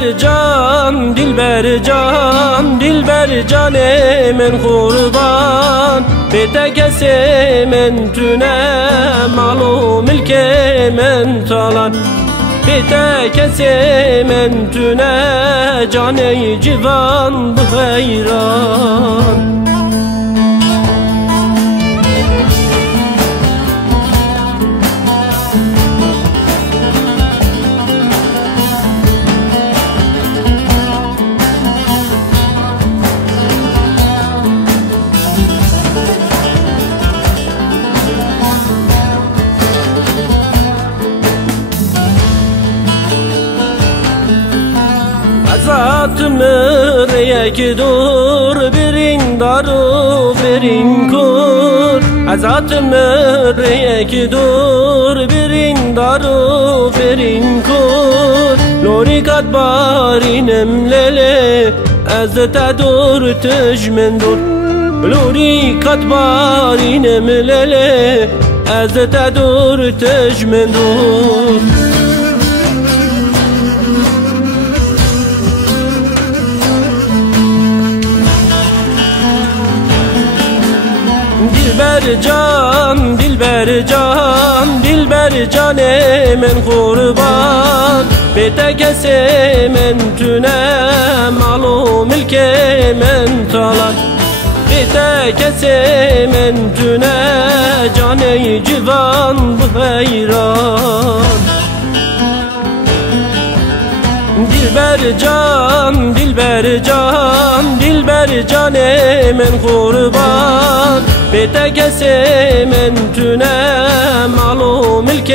دلبر جان دلبر جان دلبر جان من قربان به کسی من تونه مالو ملک من طالان به کسی من تونه جان جوان بحیران Azatımır yek dur birin daru birin kur Azatımır yek dur birin daru birin kur Lori kat barinem lele az tadur tejmen dur Lori kat barinem lele az tadur tejmen dur دلبر جان دلبر جان دلبر جان من قربان به کسی من تونه مالو ملک من طالان به کسی من تونه جان جوان بحیران دلبر جان دلبر جان دلبر جان من قربان به کسی من تونه مالو ملک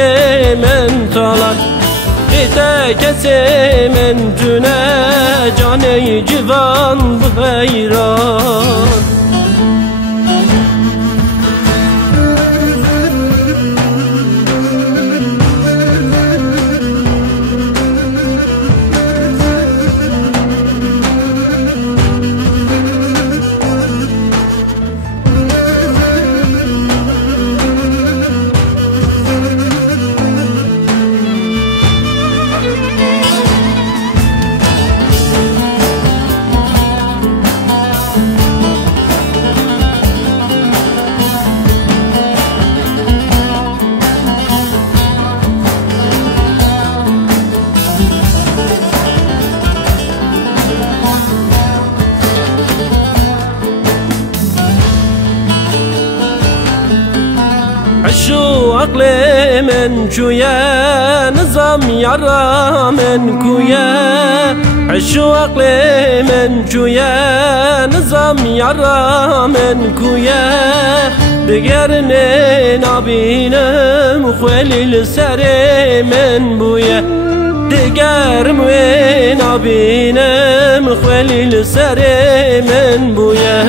من طالان به کسی من تونه جان جوان بحیران عشو عقل من شوية نظام يرى من كوية عشو عقل من شوية نظام يرى من كوية دقرني نابينا مخوالي لسر من بويا دقرم وين نابينا مخوالي لسر من بويا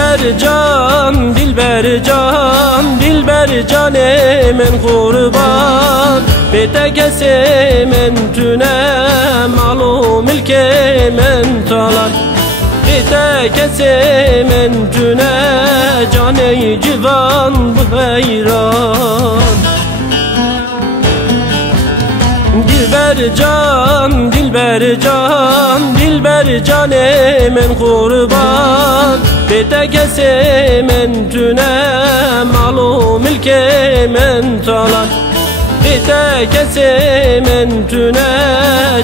دلبر جان دلبر جان دلبر جان من قربان به کسی من تونه مالو ملک من طالان به کسی من تونه جان جوان بحیران دلبر جان دلبر جان دلبر جان من قربان به کسی من تونه مالو ملک من طالان به کسی من تونه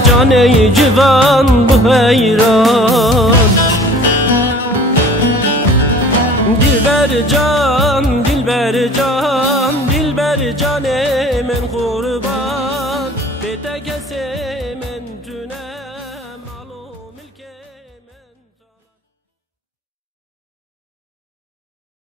جان جوان بحیران دلبر جان